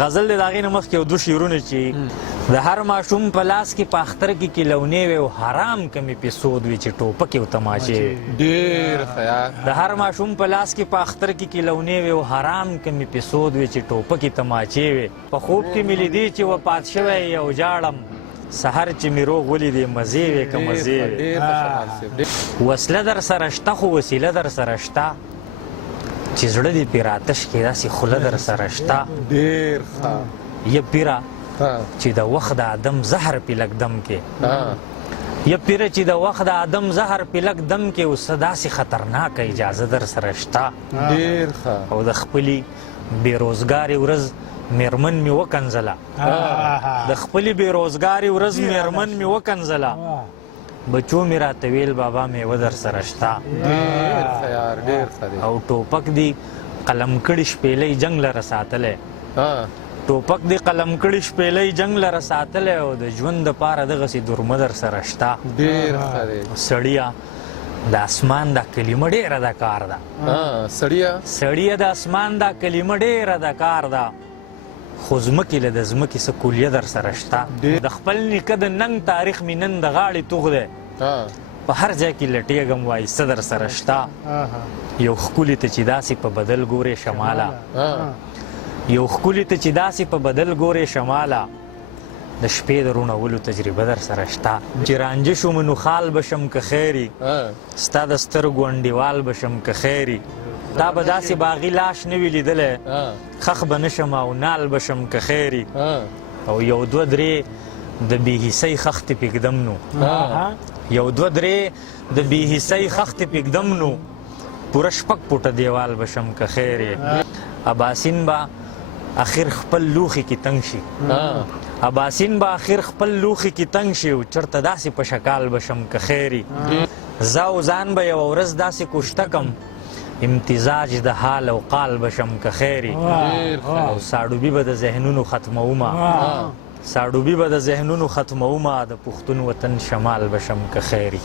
غزل د هغې نه مخکې یو دوه شعرونه چې د هر ماشوم په لاس کې په اختر کې کیلونې وي او حرام کم اپیسود وي چې ټوپکې او تماچې وي. ډېر ښه یار. د هر ماشوم په لاس کې په اختر کې کیلونې وي او حرام کم اپیسود وي چې ټوپکې تماچې وي. په خوب کې مې لیدې چې وفات شوی یو جاړم سحر چې مې روغ ولیدې مزې وې که مزې وې. وسله در سره شته خو وسیله در سره شته چې زړه دې پرې راتش کې داسې خوله در سره شته. ډېر ښه. یا پیره چې د وخت د آدم زهر پې لږ دم کې یا پیره چې د وخت د آدم زهر پې لږ دم کې اوس داسې خطرناکه اجازه در سره شته. ډېر ښه. او د خپلې بېروزګارې ورځ میرمن مې وکنځله د خپلې بېروزګارې ورځ میرمن مې وکنځله بچو مې راته ویل بابا میوه در سره شته. ډېر ښه یار. ډېر ښه دی. او ټوپک دی قلم کړي شپېلۍ جنګ لره ساتلی ټوپک دی قلم کړي شپېلۍ جنګ لره ساتلی او د ژوند دپاره دغسې درمه در سره شته. ډېر ښه دی. سړیه د اسمان دا کلمه ډېره د کار ده. سړیه د اسمان دا کلمه ډېره د کار ده خو ځمکې له د ځمکې څه کولیه در سره شته. د خپل نیکه د ننګ تاریخ مې نن د غاړې توغ دی په هر ځای کې لټېږم وایسته در سره شته. یو ښکلي ته چې داسې په بدل ګورې شماله یو ښکلي ته چې داسې په بدل ګورې شماله د شپې د روڼولو تجربه در سره شته. چې رانجه شوم نو خال بشم که خیري ستا د سترګو انډیوال بشم که خیري دا به داسې باغي لاش نه وي لیدلی خخ به نه شم او نال بشم که خیري او یو دوه درې د بېحسۍ خښتې پرېږدم نو یو دوه درې د بېحسۍ خښتې پرېږدم نو پوره شپږ فوټه دیوال بشم که خیري اباسین به اخر خپل لوښي کې تنګ شي اباسین به اخر خپل لوښي کې تنګ شي او چېرته داسې په شکال بشم که خیري زه او ځان به یوه ورځ داسې کوشته کم امتزاج د حال او قال بشم که خیري او ساډوبي به د ذهنونو ختمومه ساډوبي به د ذهنونو ختمومه د پښتون وطن شمال بشم که خیري.